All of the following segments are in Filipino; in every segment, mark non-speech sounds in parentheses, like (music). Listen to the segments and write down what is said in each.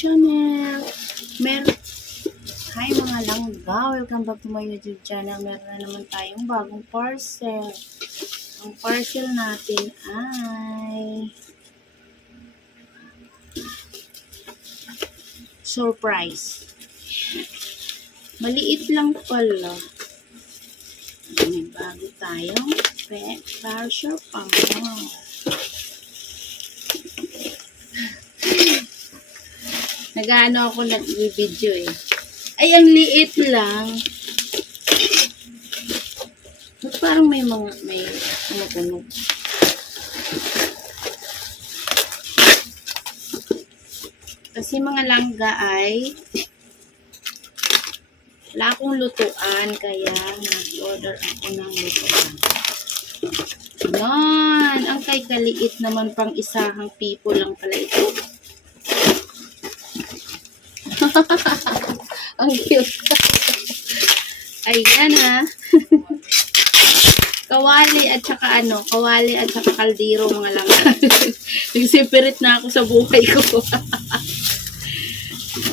channel. Mer Hi mga langga, welcome back to my YouTube channel. Meron na naman tayong bagong parcel. Ang parcel natin ay surprise. Maliit lang pala. May bago tayong pet parcel Nag-ano ako nag-video eh. Ay, ang liit lang. Ba't parang may mga, may, ano tunog? Kasi mga langga ay wala akong lutuan, kaya nag-order ako ng lutuan. Yan! Ang kay kaliit naman pang isahang pipo lang pala ito. (laughs) Ang cute. Ayan ha. (laughs) kawali at saka ano, kawali at saka kaldero mga lang. (laughs) Nagsipirit na ako sa buhay ko.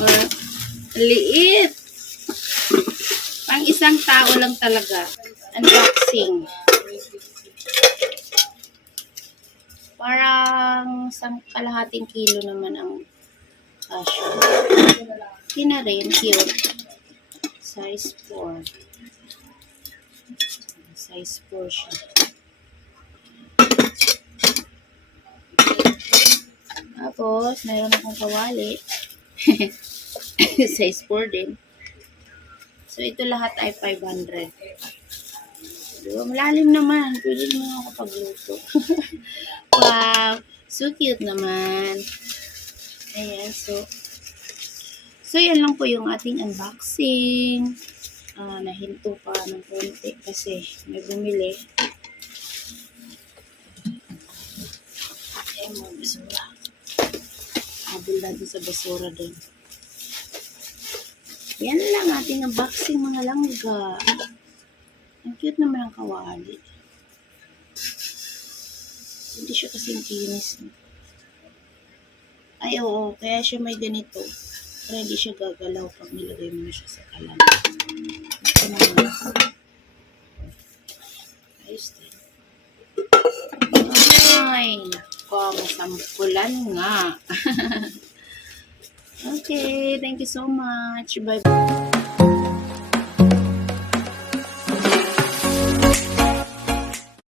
Or, liit. Pang isang tao lang talaga. Unboxing. Parang isang kalahating kilo naman ang kasyo. Yun na rin, cute. Size 4. Size 4 siya. Tapos, meron akong kawali. (laughs) Size 4 din. So, ito lahat ay 500. Diba? Malalim naman. Pwede naman ako pagluto. (laughs) wow! So cute naman. Ayan, so So, yan lang po yung ating unboxing. Ah, nahinto pa ng konti kasi may bumili. Eh, mga basura. Habol natin sa basura din. Yan lang ating unboxing mga langga. Ang cute naman ang kawali. Hindi siya kasing kinis. Ay, oo. Kaya siya may ganito. Para hindi siya gagalaw pag nilagay mo na siya sa kalan. Ito naman. Ayos din. Ay, nako. Masampulan nga. (laughs) okay. Thank you so much. Bye.